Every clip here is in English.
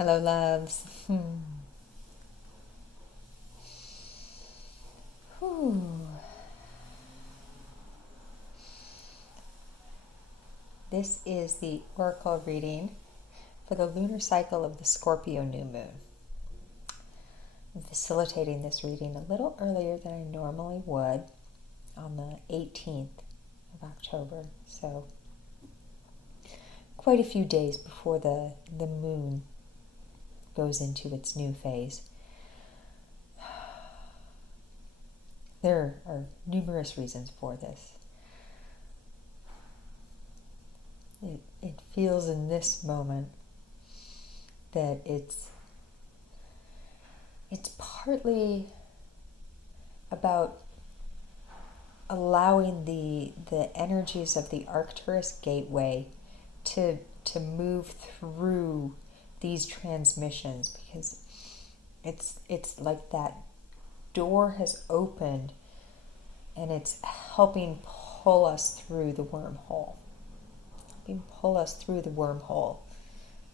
Hello, loves. Whew. This is the oracle reading for the lunar cycle of the Scorpio new moon. I'm facilitating this reading a little earlier than I normally would on the 18th of October, so quite a few days before the moon goes into its new phase. There are numerous reasons for this. It feels in this moment that it's partly about allowing the energies of the Arcturus gateway to move through these transmissions, because it's like that door has opened and it's helping pull us through the wormhole. Pull us through the wormhole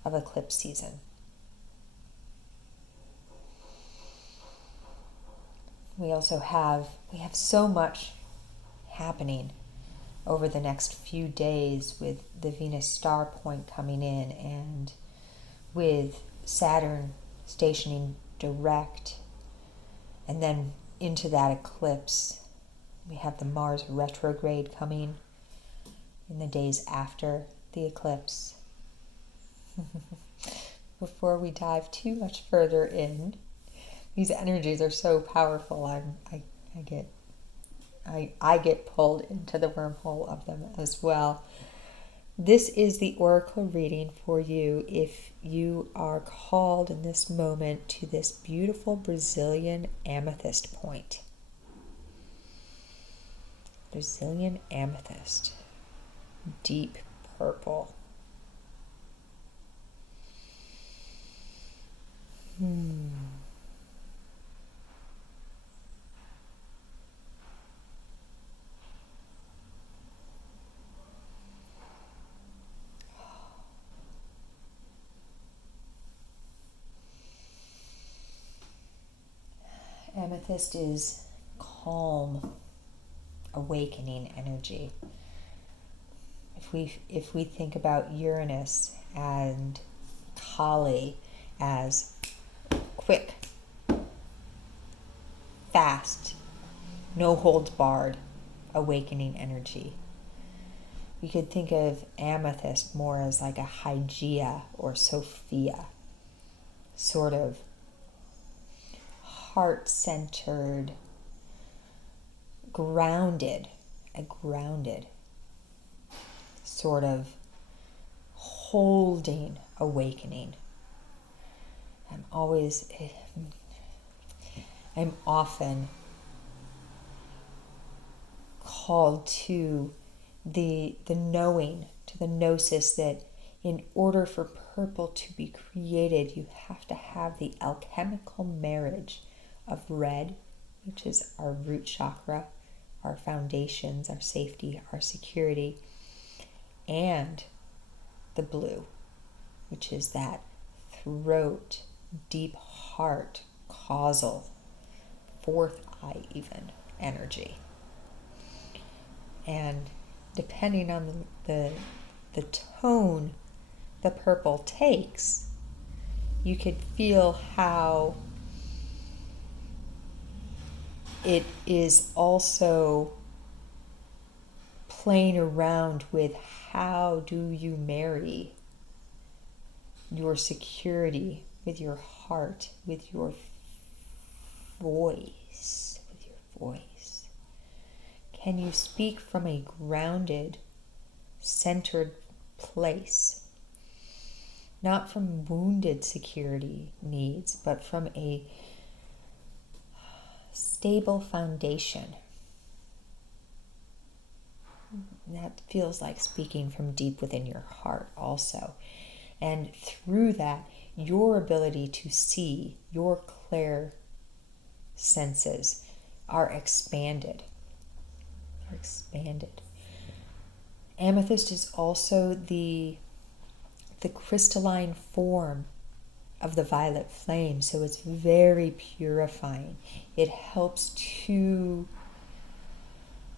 of eclipse season. We have so much happening over the next few days, with the Venus star point coming in and with Saturn stationing direct, and then into that eclipse we have the Mars retrograde coming in the days after the eclipse. Before we dive too much further in, these energies are so powerful. I get pulled into the wormhole of them as well. This is the oracle reading for you if you are called in this moment to this beautiful Brazilian amethyst point. Brazilian amethyst. Deep purple. Amethyst is calm, awakening energy. If we think about Uranus and Kali as quick, fast, no holds barred, awakening energy, we could think of amethyst more as like a Hygeia or Sophia, sort of heart-centered, grounded sort of holding awakening. I'm often called to the knowing, to the gnosis, that in order for purple to be created, you have to have the alchemical marriage of red, which is our root chakra, our foundations, our safety, our security, and the blue, which is that throat, deep heart, causal, fourth eye even energy. And depending on the tone the purple takes, you could feel how it is also playing around with how do you marry your security with your heart, with your voice, Can you speak from a grounded, centered place? Not from wounded security needs, but from a stable foundation. That feels like speaking from deep within your heart also. And through that, your ability to see, your clair senses are expanded. Amethyst is also the crystalline form of the violet flame, so it's very purifying. It helps to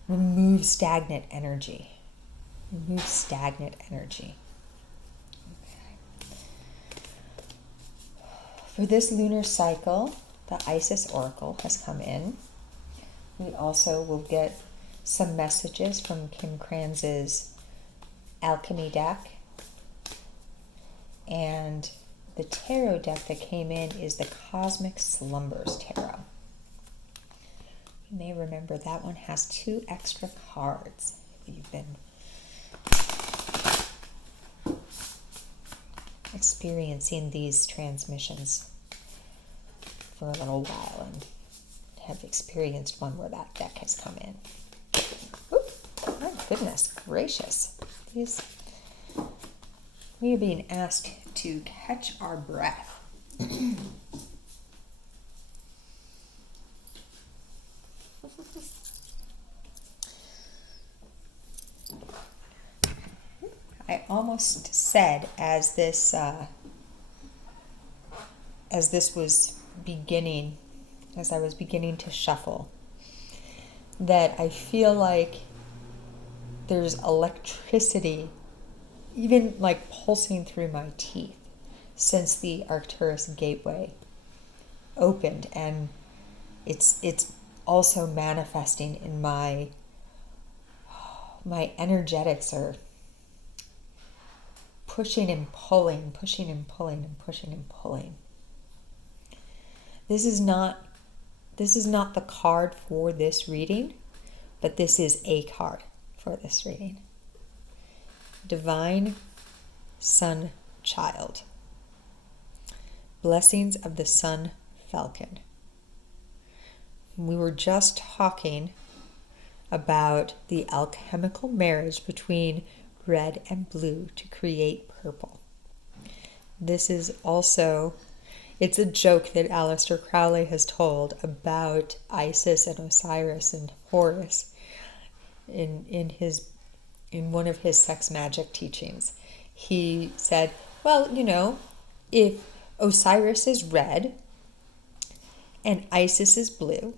remove stagnant energy. Remove stagnant energy. Okay. For this lunar cycle, the Isis Oracle has come in. We also will get some messages from Kim Kranz's Alchemy deck. And the tarot deck that came in is the Cosmic Slumbers Tarot. You may remember that one has 2 extra cards. If you've been experiencing these transmissions for a little while and have experienced one where that deck has come in. Oop, oh goodness gracious. We are being asked to catch our breath. I almost said as this was beginning, as I was beginning to shuffle, that I feel like there's electricity even like pulsing through my teeth since the Arcturus gateway opened, and it's also manifesting in my energetics are pushing and pulling, pushing and pulling and pushing and pulling. This is not the card for this reading, but this is a card for this reading. Divine Sun Child. Blessings of the Sun Falcon. We were just talking about the alchemical marriage between red and blue to create purple. This is also, it's a joke that Aleister Crowley has told about Isis and Osiris and Horus in one of his sex magic teachings. He said, well, if Osiris is red and Isis is blue,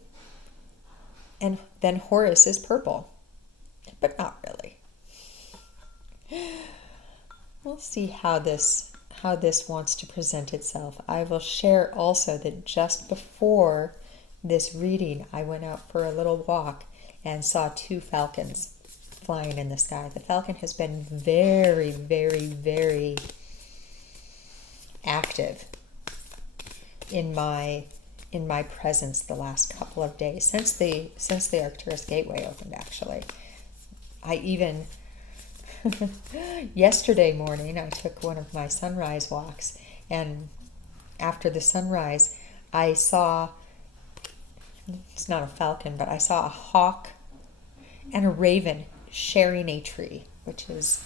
and then Horus is purple. But not really. We'll see how this wants to present itself. I will share also that just before this reading, I went out for a little walk and saw 2 falcons flying in the sky. The falcon has been very, very, very active in my presence the last couple of days since the Arcturus gateway opened. Actually, I even yesterday morning I took one of my sunrise walks, and after the sunrise I saw, it's not a falcon, but I saw a hawk and a raven sharing a tree, which is,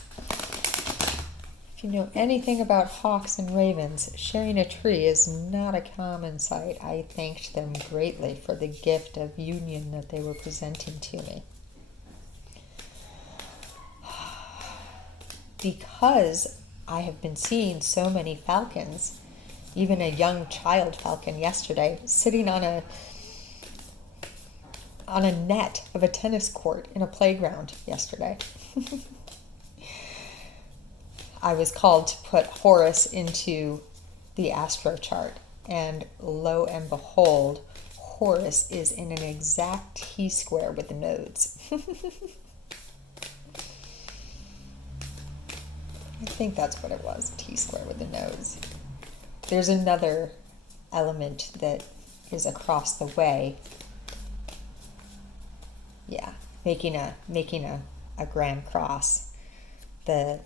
if you know anything about hawks and ravens, sharing a tree is not a common sight. I thanked them greatly for the gift of union that they were presenting to me. Because I have been seeing so many falcons, even a young child falcon yesterday, sitting on a net of a tennis court in a playground yesterday. I was called to put Horus into the astro chart, and lo and behold, Horus is in an exact T-square with the nodes. I think that's what it was, T-square with the nodes. There's another element that is across the way. Yeah, making a grand cross. I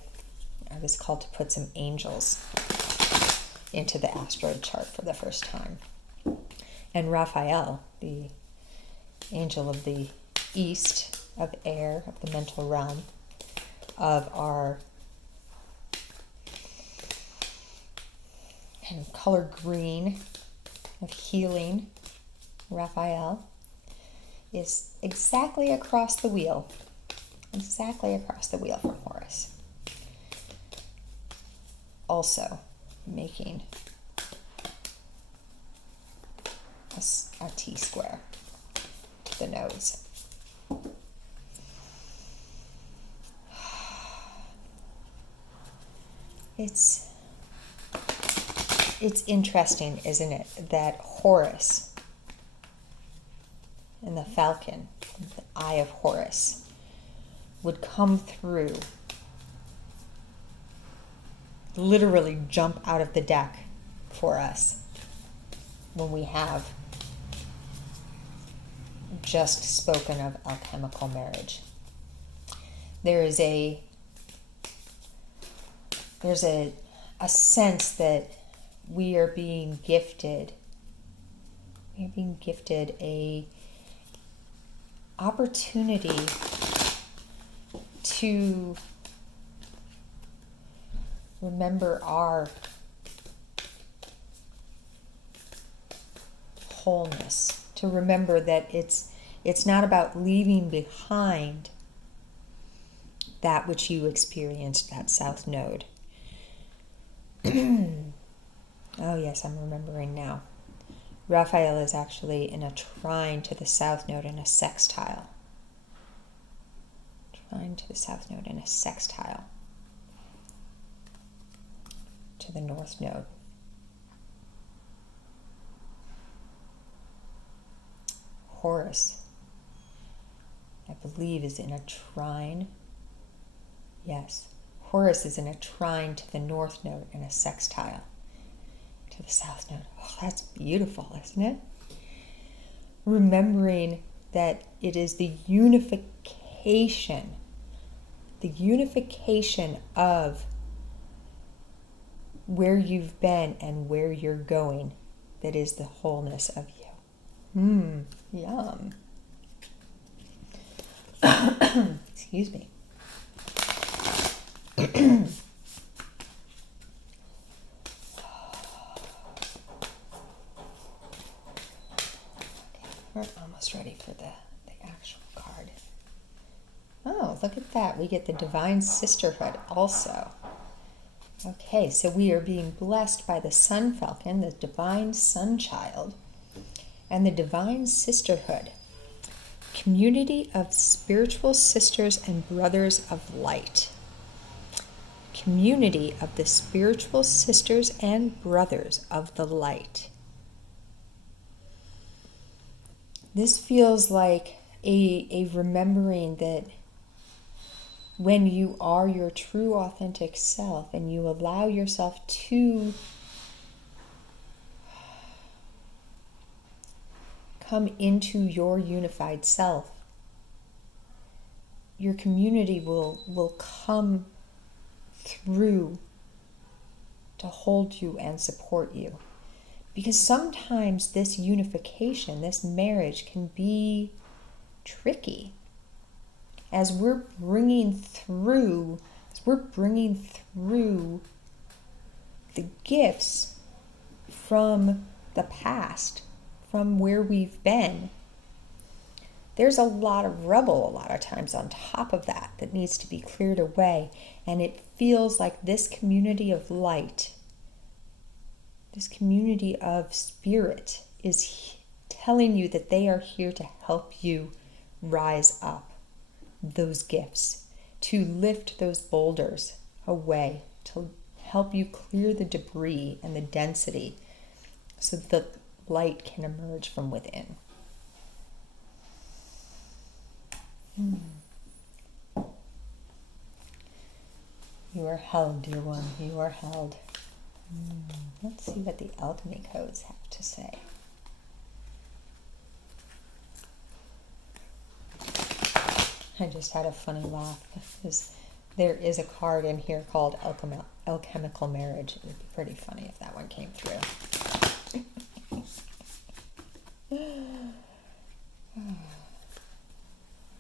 was called to put some angels into the asteroid chart for the first time. And Raphael, the angel of the east, of air, of the mental realm, of our kind of color green, of healing, Raphael, is exactly across the wheel from Horus. Also making a T-square to the nose. It's interesting, isn't it, that Horus and the falcon, the eye of Horus, would come through, literally jump out of the deck for us when we have just spoken of alchemical marriage. There's a sense that we are being gifted a opportunity to remember our wholeness, to remember that it's not about leaving behind that which you experienced, that South Node. Oh yes, I'm remembering now. Raphael is actually in a trine to the South Node in a sextile. Trine to the South Node in a sextile to the North Node. Horus, I believe, is in a trine. Yes, Horus is in a trine to the North Node and a sextile to the South Node. Oh, that's beautiful, isn't it? Remembering that it is the unification of where you've been and where you're going that is the wholeness of you. Yum. Excuse me. We're almost ready for the actual card. Oh, look at that. We get the Divine Sisterhood also. Okay, so we are being blessed by the Sun Falcon, the Divine Sun Child, and the Divine Sisterhood. Community of spiritual sisters and brothers of light. Community of the spiritual sisters and brothers of the light. This feels like a remembering that when you are your true authentic self and you allow yourself to come into your unified self, your community will come through to hold you and support you. Because sometimes this unification, this marriage can be tricky. As we're bringing through the gifts from the past, from where we've been, there's a lot of rubble a lot of times on top of that needs to be cleared away. And it feels like this community of light, this community of spirit is telling you that they are here to help you rise up those gifts, to lift those boulders away, to help you clear the debris and the density so that the light can emerge from within. You are held, dear one. You are held. Let's see what the alchemy codes have to say. I just had a funny laugh because there is a card in here called Alchemical Marriage. It would be pretty funny if that one came through.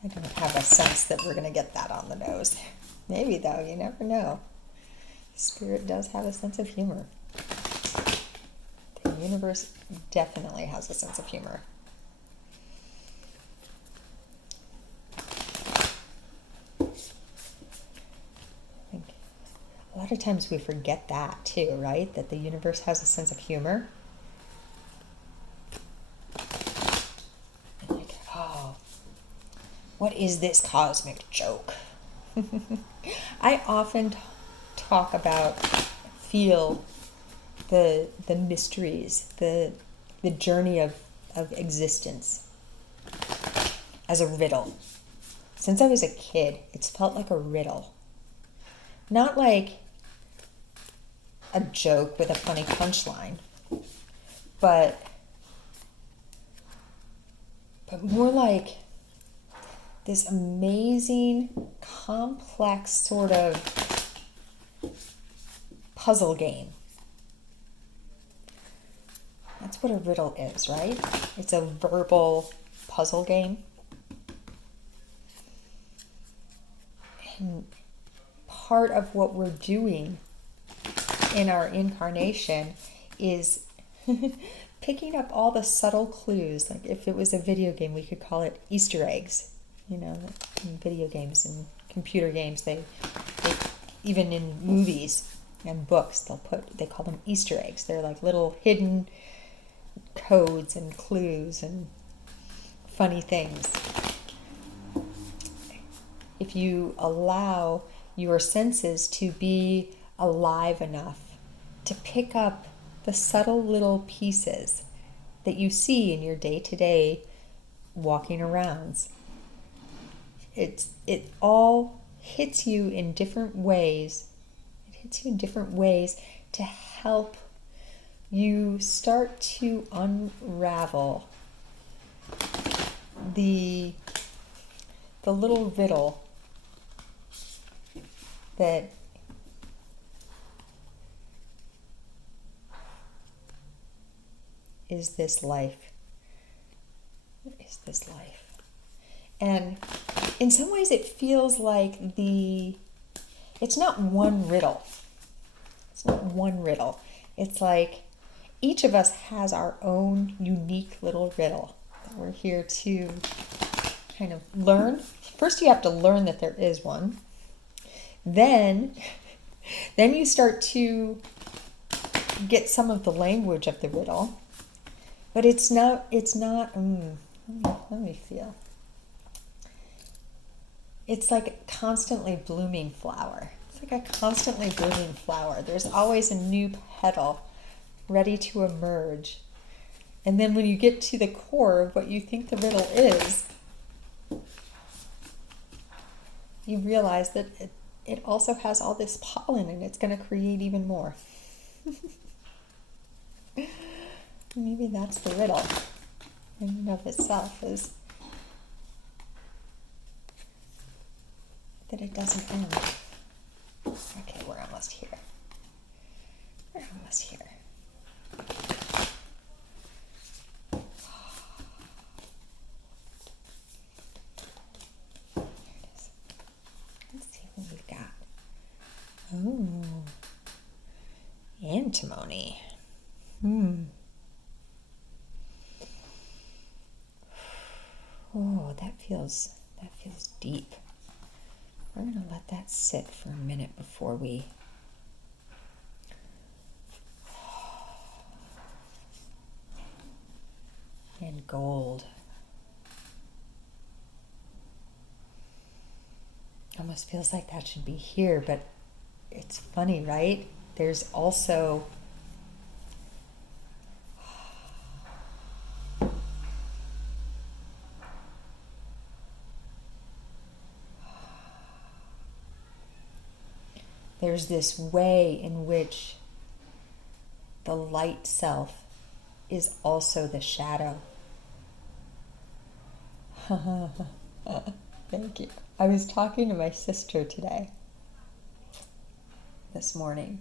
I don't have a sense that we're going to get that on the nose. Maybe, though. You never know. Spirit does have a sense of humor. The universe definitely has a sense of humor. I think a lot of times we forget that too, right? That the universe has a sense of humor. What is this cosmic joke? I often talk about, feel the mysteries, the journey of existence as a riddle. Since I was a kid, it's felt like a riddle. Not like a joke with a funny punchline, but more like this amazing, complex sort of puzzle game. That's what a riddle is, right? It's a verbal puzzle game. And part of what we're doing in our incarnation is picking up all the subtle clues. Like if it was a video game, we could call it Easter eggs. You know, in video games and computer games, they even in movies and books, they call them Easter eggs. They're like little hidden codes and clues and funny things. If you allow your senses to be alive enough to pick up the subtle little pieces that you see in your day-to-day walking arounds, it all hits you in different ways. It hits you in different ways to help you start to unravel the little riddle that is this life. What is this life? And in some ways it feels like it's not one riddle. It's not one riddle. It's like each of us has our own unique little riddle that we're here to kind of learn. First you have to learn that there is one. Then you start to get some of the language of the riddle. But it's not, let me feel. It's like a constantly blooming flower. It's like a constantly blooming flower. There's always a new petal ready to emerge. And then when you get to the core of what you think the riddle is, you realize that it also has all this pollen and it's going to create even more. Maybe that's the riddle in and of itself, is that it doesn't end. Okay, we're almost here. We're almost here. There it is. Let's see what we've got. Oh, antimony. Oh, that feels deep. We're going to let that sit for a minute before we... And gold. Almost feels like that should be here, but it's funny, right? There's also... There's this way in which the light self is also the shadow. Thank you. I was talking to my sister this morning,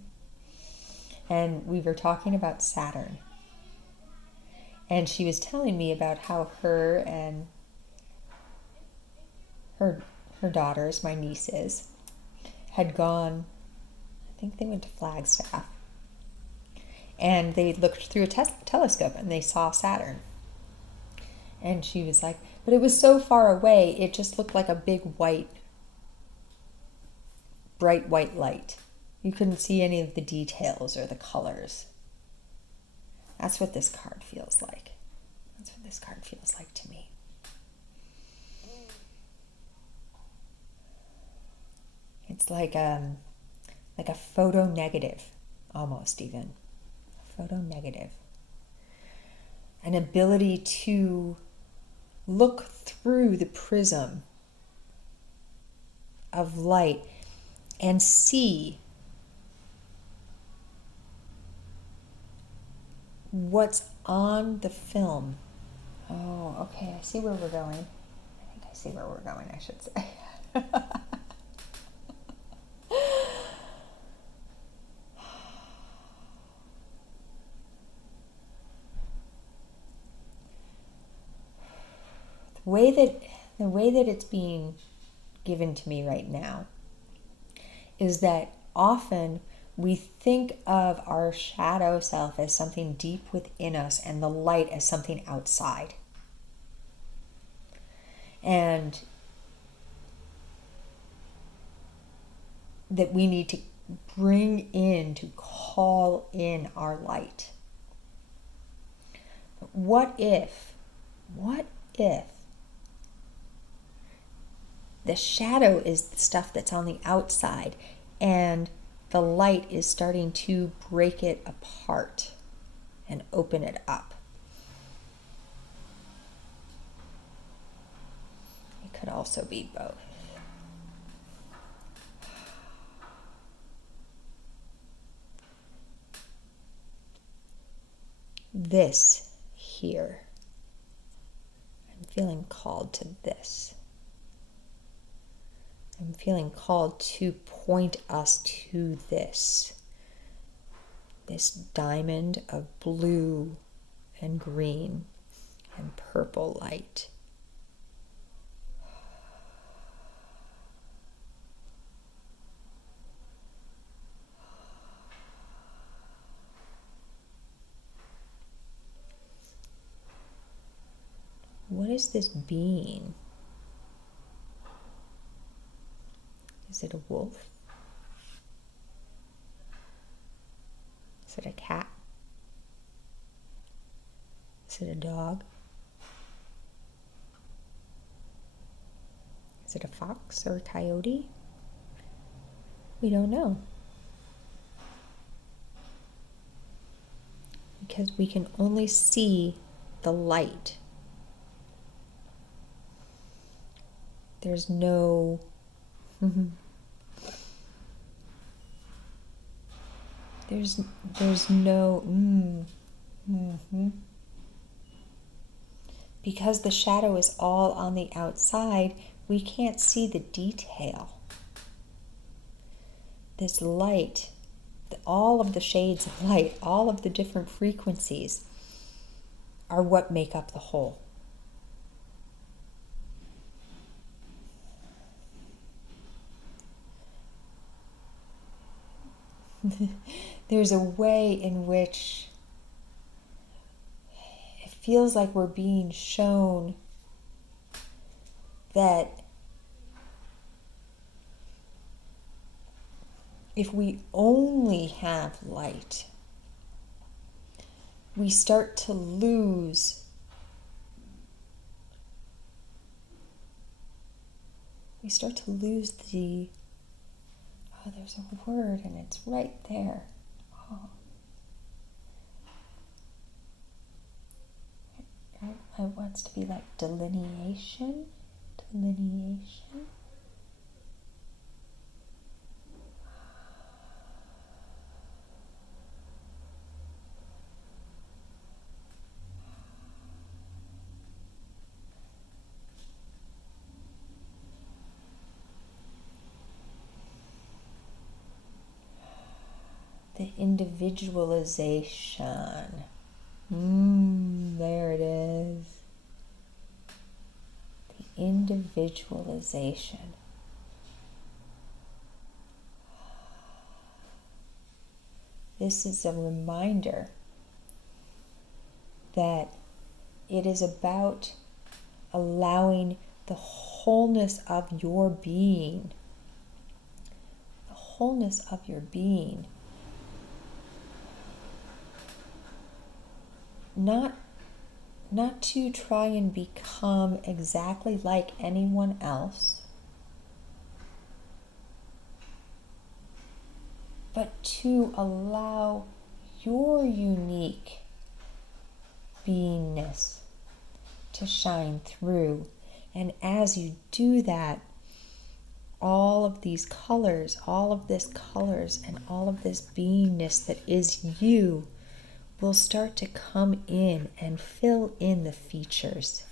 and we were talking about Saturn. And she was telling me about how her and her daughters, my nieces, had gone, I think they went to Flagstaff, and they looked through a telescope and they saw Saturn. And she was like, but it was so far away, it just looked like a big bright white light. You couldn't see any of the details or the colors. That's what this card feels like. That's what this card feels like to me. It's like a photo negative, almost even. A photo negative. An ability to look through the prism of light and see what's on the film. Oh, okay, I see where we're going. I think I see where we're going, I should say. The way that it's being given to me right now is that often we think of our shadow self as something deep within us and the light as something outside. And that we need to bring in, to call in our light. But what if the shadow is the stuff that's on the outside and the light is starting to break it apart and open it up? It could also be both. This here, I'm feeling called to this. I'm feeling called to point us to this diamond of blue and green and purple light. What is this being? Is it a wolf? Is it a cat? Is it a dog? Is it a fox or a coyote? We don't know. Because we can only see the light. There's no there's no because the shadow is all on the outside, we can't see the detail. This light, all of the shades of light, all of the different frequencies are what make up the whole. There's a way in which it feels like we're being shown that if we only have light, we start to lose the there's a word and it's right there. It wants to be like delineation. The individualization. There it is. The individualization. This is a reminder that it is about allowing the wholeness of your being, not to try and become exactly like anyone else, to allow your unique beingness to shine through. And as you do that, all of these colors, all of this colors, and all of this beingness that is you will start to come in and fill in the features,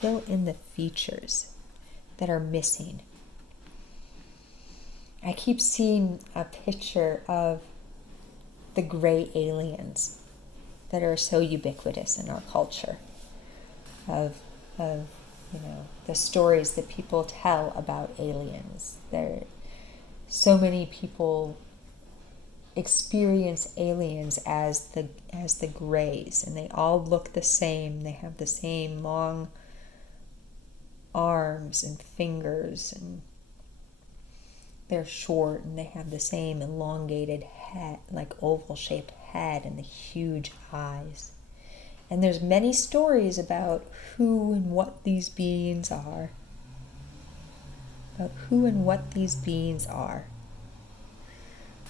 that are missing. I keep seeing a picture of the gray aliens that are so ubiquitous in our culture, of the stories that people tell about aliens. So many people experience aliens as the grays, and they all look the same. They have the same long arms and fingers, and they're short, and they have the same elongated head, like oval shaped head, and the huge eyes. And there's many stories about who and what these beings are.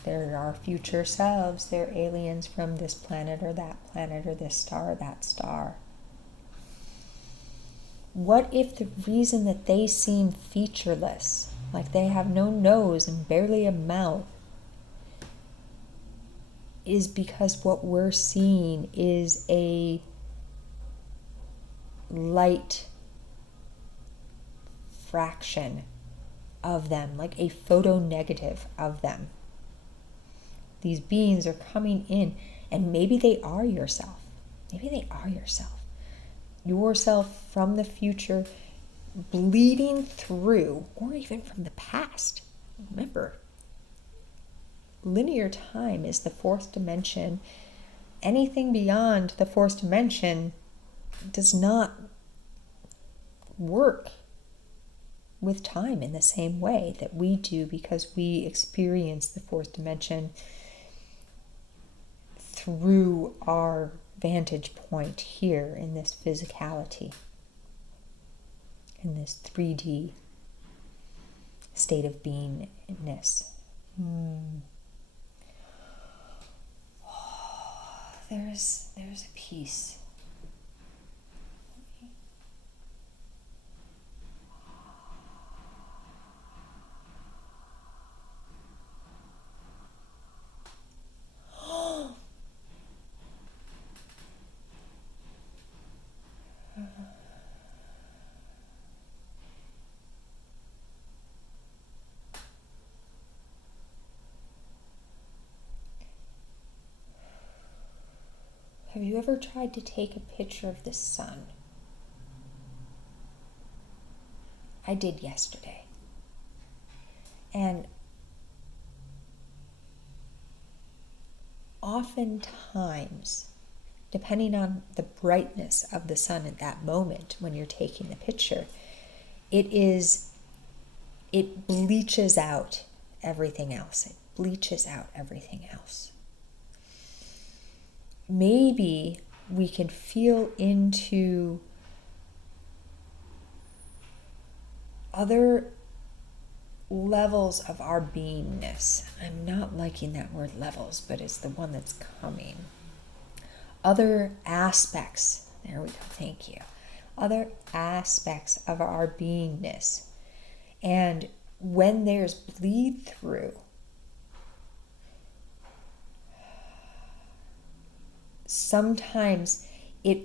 They're our future selves. They're aliens from this planet or this star or that star. What if the reason that they seem featureless, like they have no nose and barely a mouth, is because what we're seeing is a light fraction of them, like a photo negative of them. These beings are coming in, and maybe they are yourself. Yourself from the future, bleeding through, or even from the past. Remember, linear time is the fourth dimension. Anything beyond the fourth dimension does not work with time in the same way that we do, because we experience the fourth dimension through our vantage point here in this physicality, in this 3D state of beingness. There's a piece. Have you ever tried to take a picture of the sun? I did yesterday. And oftentimes, depending on the brightness of the sun at that moment when you're taking the picture, it bleaches out everything else. Maybe we can feel into other levels of our beingness. I'm not liking that word levels, but it's the one that's coming. Other aspects, there we go, thank you. Other aspects of our beingness. And when there's bleed through, sometimes it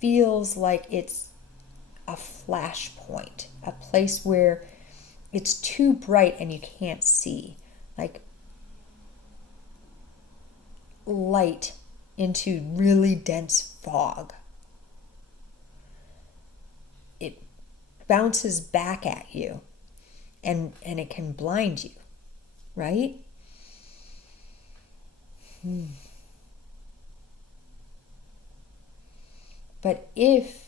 feels like it's a flashpoint, a place where it's too bright and you can't see, like light into really dense fog. It bounces back at you and it can blind you, right? But if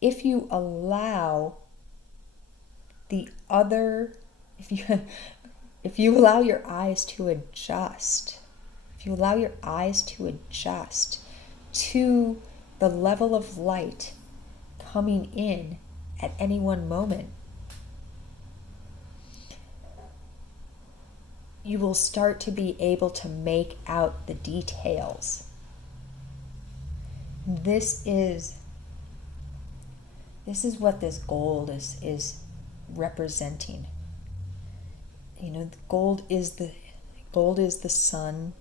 you allow if you allow your eyes to adjust, to the level of light coming in at any one moment, you will start to be able to make out the details. This is what this gold is representing. You know, the gold is the sun.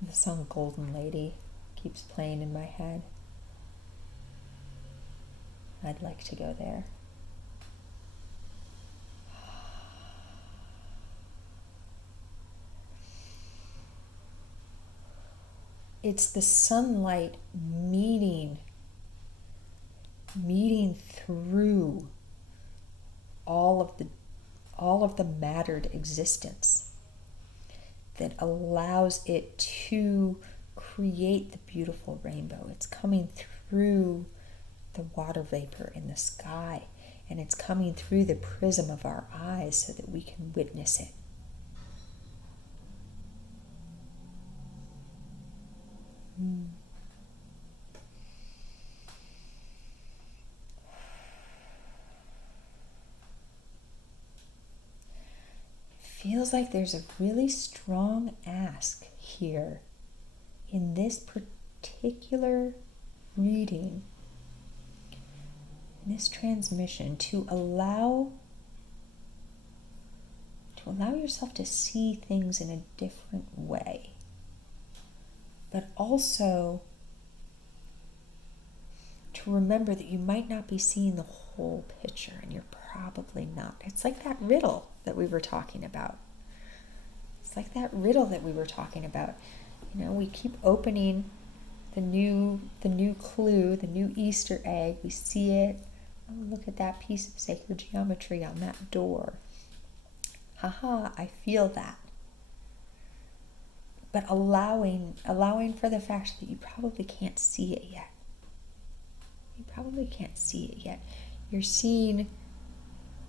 The song Golden Lady keeps playing in my head. I'd like to go there. It's the sunlight meeting through all of the mattered existence that allows it to create the beautiful rainbow. It's coming through the water vapor in the sky, and it's coming through the prism of our eyes so that we can witness it. Feels like there's a really strong ask here in this particular reading, in this transmission, to allow yourself to see things in a different way, but also to remember that you might not be seeing the whole picture, and you're probably not. It's like that riddle that we were talking about. You know, we keep opening the new clue, the new Easter egg. We see it. Oh, look at that piece of sacred geometry on that door. Haha, I feel that. But allowing for the fact that you probably can't see it yet. You're seeing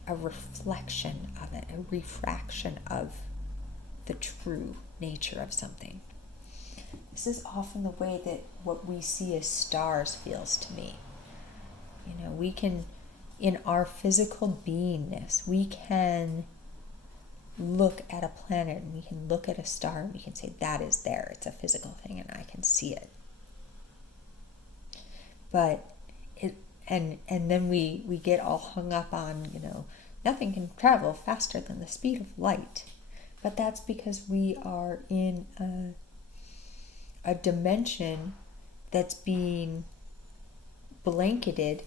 a reflection of it, a refraction of the true nature of something. This is often the way that what we see as stars feels to me. You know, we can, in our physical beingness, we can look at a planet and we can look at a star and we can say that is there. It's a physical thing and I can see it. But and then we get all hung up on, you know, nothing can travel faster than the speed of light. But that's because we are in a dimension that's being blanketed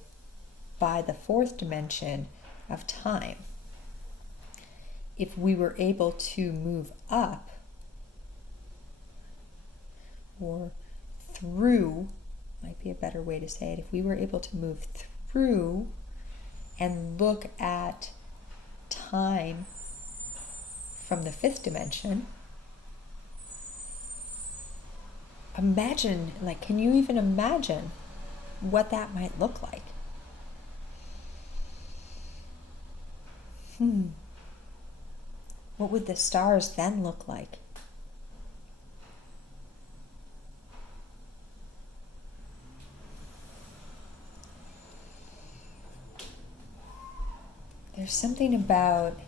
by the fourth dimension of time. If we were able to move up or through, might be a better way to say it, if we were able to move through and look at time from the fifth dimension, imagine, like, can you even imagine what that might look like? What would the stars then look like? There's something about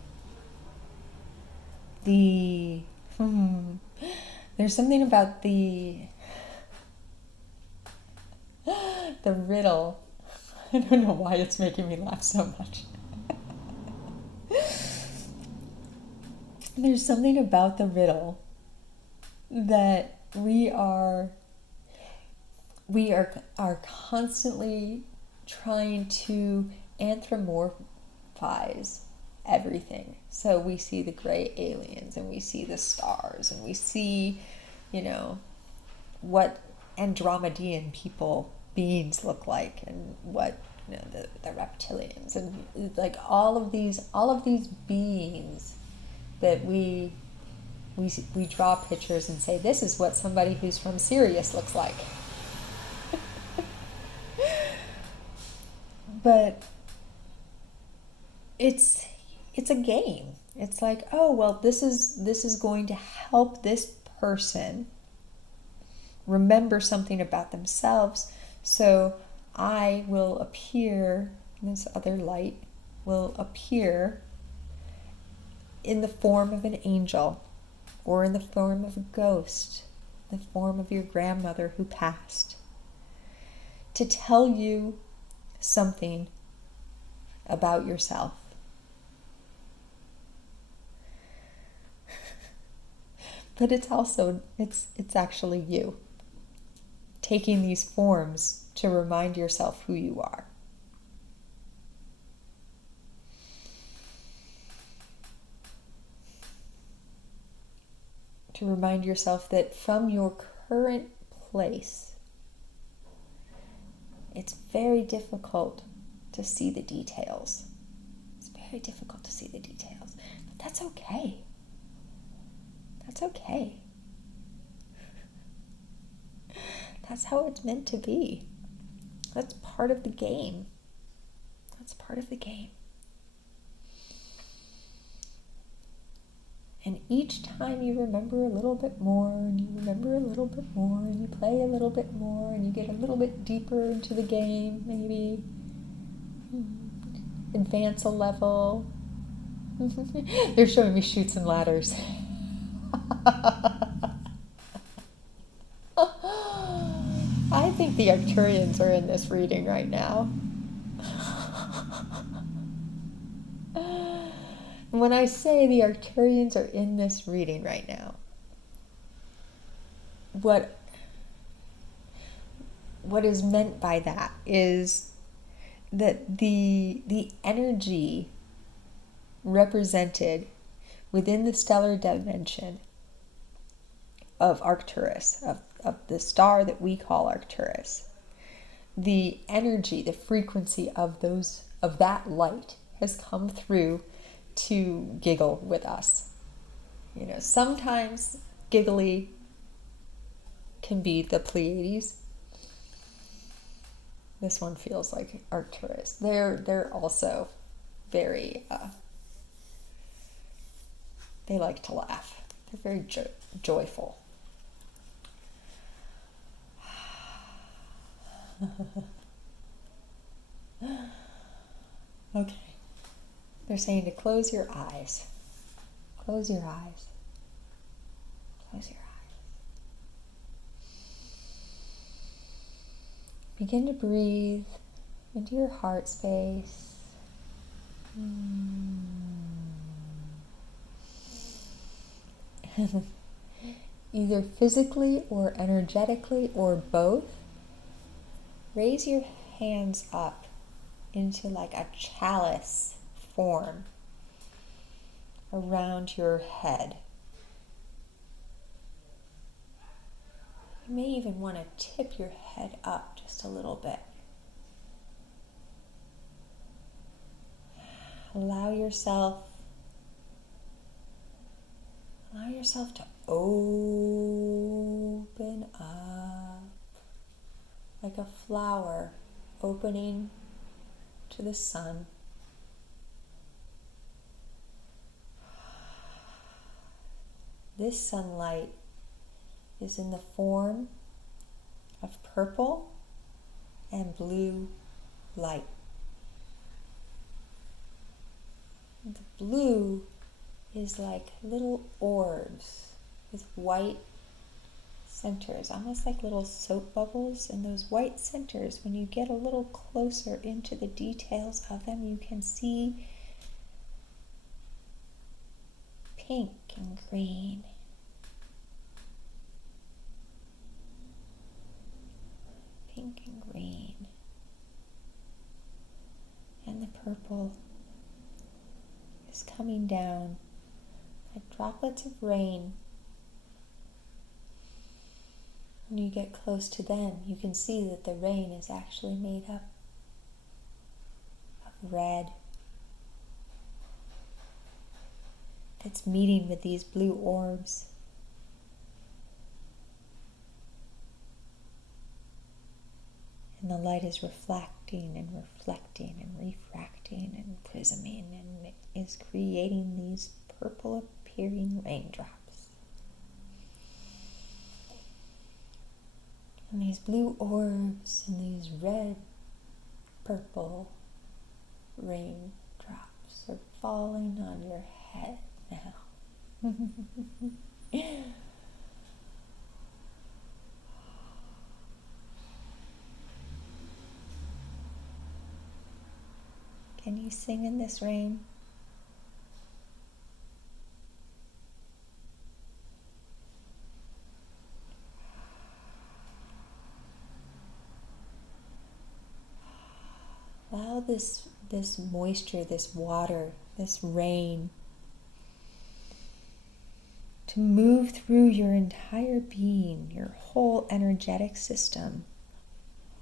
the riddle. I don't know why it's making me laugh so much. There's something about the riddle that we are constantly trying to anthropomorphize everything. So we see the gray aliens and we see the stars and we see, you know, what Andromedan beings look like, and what, you know, the reptilians, and like all of these beings that we draw pictures and say, this is what somebody who's from Sirius looks like. But it's a game. It's like, oh, well, this is going to help this person remember something about themselves, so I will appear, this other light will appear in the form of an angel, or in the form of a ghost, the form of your grandmother who passed, to tell you something about yourself. But it's also, it's actually you taking these forms to remind yourself who you are. To remind yourself that from your current place, it's very difficult to see the details. It's very difficult to see the details, but that's okay. That's okay. That's how it's meant to be. That's part of the game. That's part of the game. And each time you remember a little bit more, and you remember a little bit more, and you play a little bit more, and you get a little bit deeper into the game, maybe advance a level. They're showing me chutes and ladders. I think the Arcturians are in this reading right now. When I say the Arcturians are in this reading right now, what is meant by that is that the energy represented within the stellar dimension of Arcturus, of the star that we call Arcturus, the energy, the frequency of that light has come through to giggle with us. You know, sometimes giggly can be the Pleiades. This one feels like Arcturus. They're also very they like to laugh. They're very joyful. Okay. They're saying to close your eyes. Close your eyes. Close your eyes. Begin to breathe into your heart space. Either physically or energetically or both, raise your hands up into like a chalice form around your head. You may even want to tip your head up just a little bit. Allow yourself to open up like a flower opening to the sun. This sunlight is in the form of purple and blue light. The blue is like little orbs with white centers, almost like little soap bubbles. And those white centers, when you get a little closer into the details of them, you can see pink and green. Pink and green. And the purple is coming down like droplets of rain. When you get close to them, you can see that the rain is actually made up of red. It's meeting with these blue orbs. And the light is reflecting and reflecting and refracting and prisming and is creating these purple appearing raindrops. And these blue orbs and these red, purple raindrops are falling on your head now. Can you sing in this rain? Allow this moisture, this water, this rain to move through your entire being, your whole energetic system,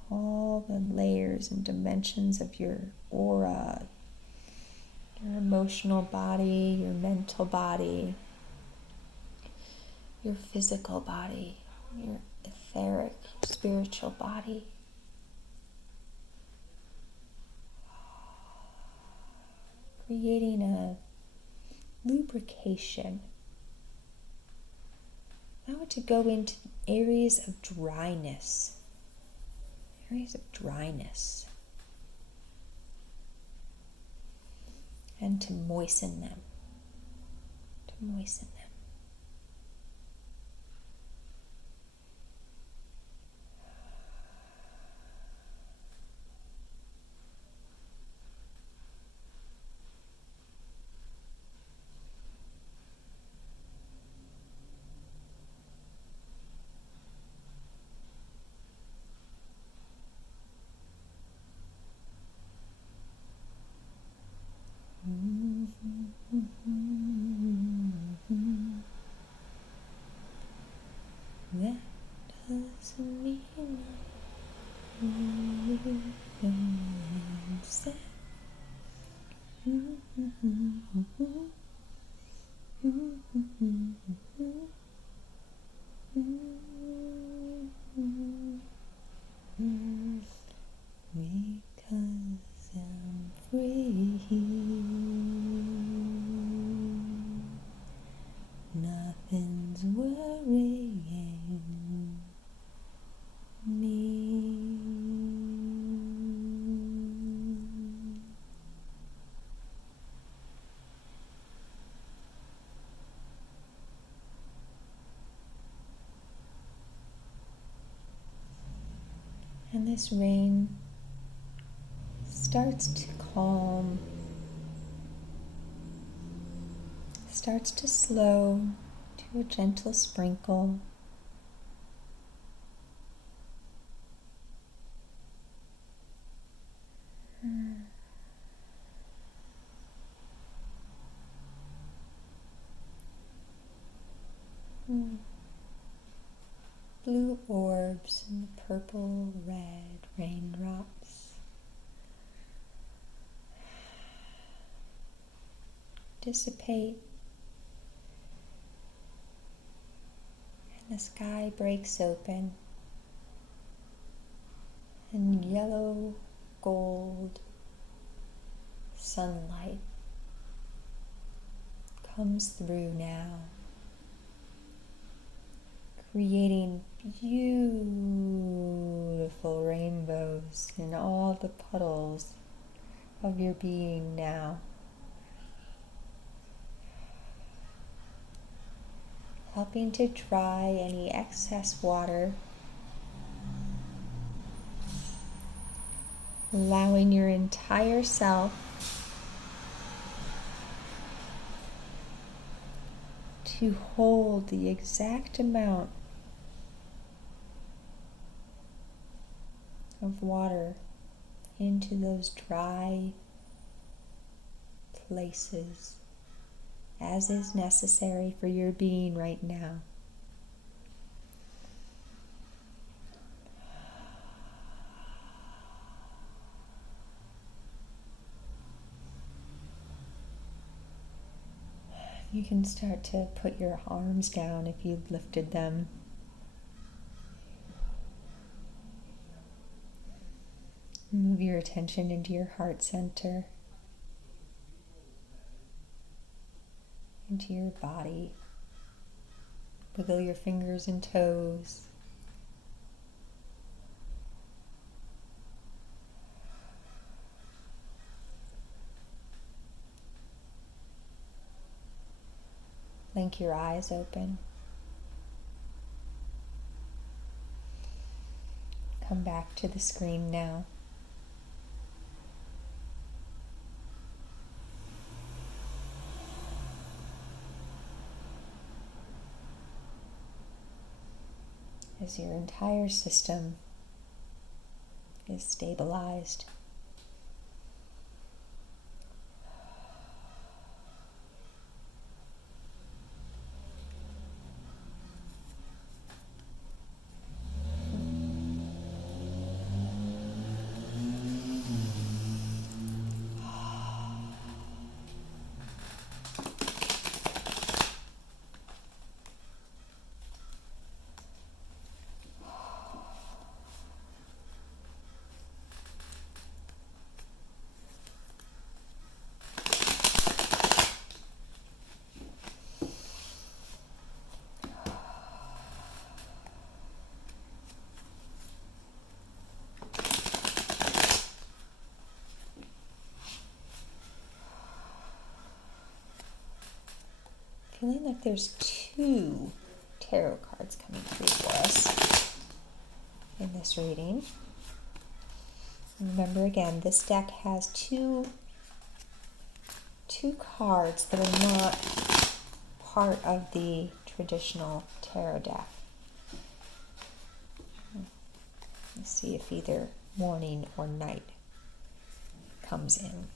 all the layers and dimensions of your aura, your emotional body, your mental body, your physical body, your etheric, spiritual body. Creating a lubrication. Allow it to go into areas of dryness. And to moisten them. That doesn't mean because I'm free. Nothing's worrying me. And this rain starts to calm, starts to slow to a gentle sprinkle. Blue orbs and the purple red raindrops dissipate, and the sky breaks open, and yellow gold sunlight comes through now, creating beautiful rainbows in all the puddles of your being now. Helping to dry any excess water, allowing your entire self to hold the exact amount of water into those dry places as is necessary for your being right now. You can start to put your arms down if you've lifted them. Move your attention into your heart center, into your body. Wiggle your fingers and toes. Blink your eyes open. Come back to the screen now. As your entire system is stabilized. Feeling like there's 2 tarot cards coming through for us in this reading. Remember again, this deck has two cards that are not part of the traditional tarot deck. Let's see if either morning or night comes in.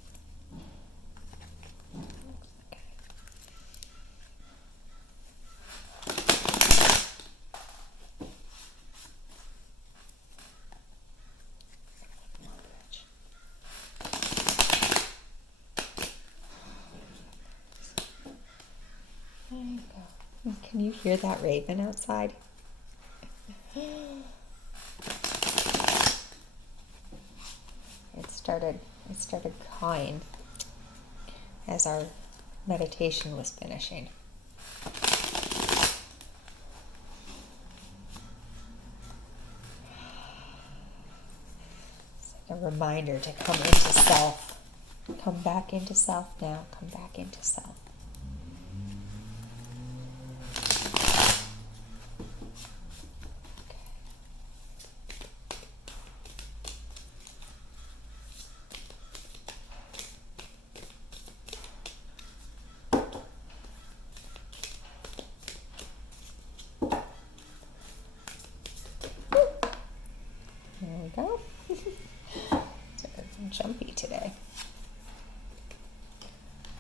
There you go. Can you hear that raven outside? It started cawing as our meditation was finishing. It's like a reminder to come into self. Come back into self now. Come back into self. There we go. It's jumpy today.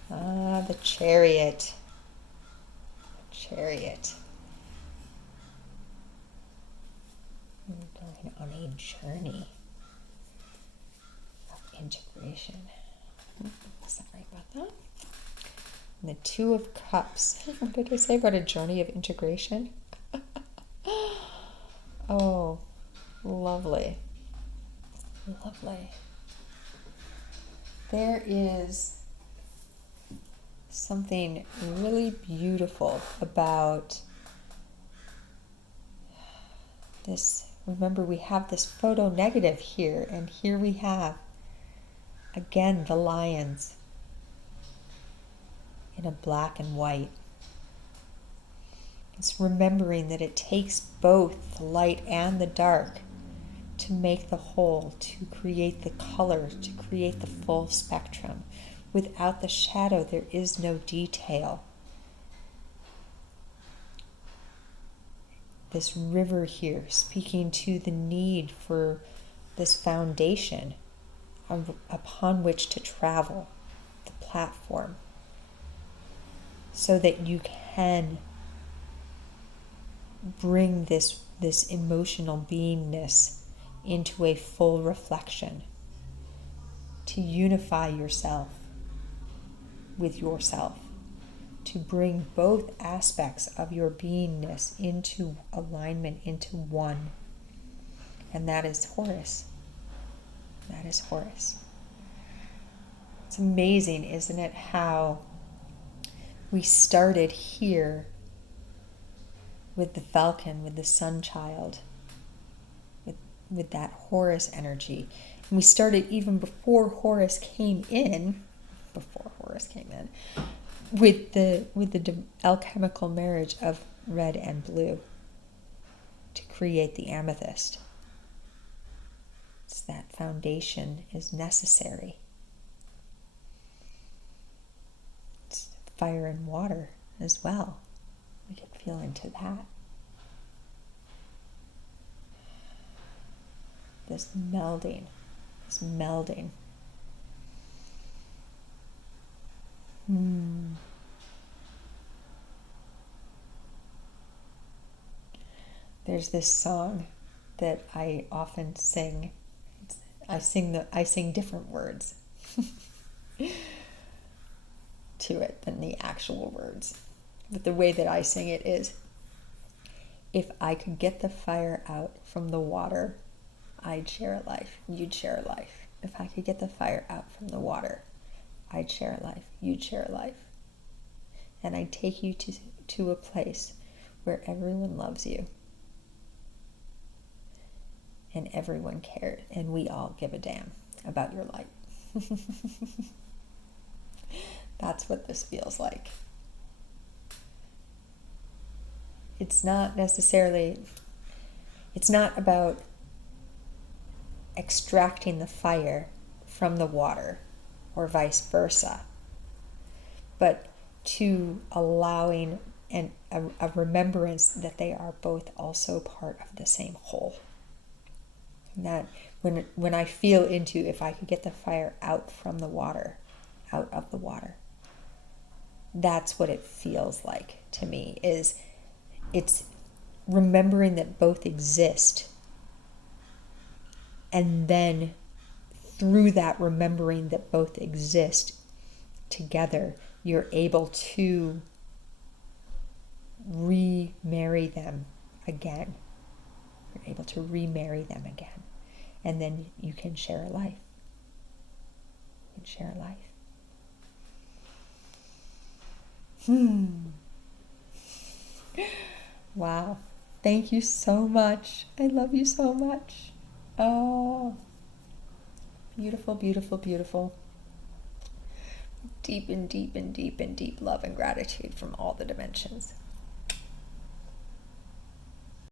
The Chariot. Chariot. Going on a journey of integration. Sorry about that. And the Two of Cups. What did I say about a journey of integration? Oh, lovely. Lovely. There is something really beautiful about this. Remember, we have this photo negative here, and here we have, again, the lions in a black and white. It's remembering that it takes both the light and the dark to make the whole, to create the color, to create the full spectrum. Without the shadow, there is no detail. This river here, speaking to the need for this foundation upon which to travel, the platform, so that you can bring this emotional beingness into a full reflection, to unify yourself with yourself, to bring both aspects of your beingness into alignment, into one. And that is Horus. That is Horus. It's amazing, isn't it, how we started here with the falcon, with the sun child, with that Horus energy. And we started even before Horus came in, with the alchemical marriage of red and blue to create the amethyst. It's that foundation is necessary. It's fire and water as well. We could feel into that. This melding. There's this song that I often sing. I sing different words to it than the actual words. But the way that I sing it is, if I could get the fire out from the water, I'd share a life, you'd share a life. If I could get the fire out from the water, I'd share a life, you'd share a life. And I'd take you to a place where everyone loves you. And everyone cared, and we all give a damn about your light. That's what this feels like. It's not about extracting the fire from the water or vice versa, but to allowing a remembrance that they are both also part of the same whole. And that when I feel into, if I could get the fire out from the water, out of the water, that's what it feels like to me. It's remembering that both exist, and then through that remembering that both exist together, you're able to remarry them again. You're able to remarry them again. And then you can share a life. You can share a life. Wow. Thank you so much. I love you so much. Oh, beautiful, beautiful, beautiful. Deep and deep and deep and deep love and gratitude from all the dimensions.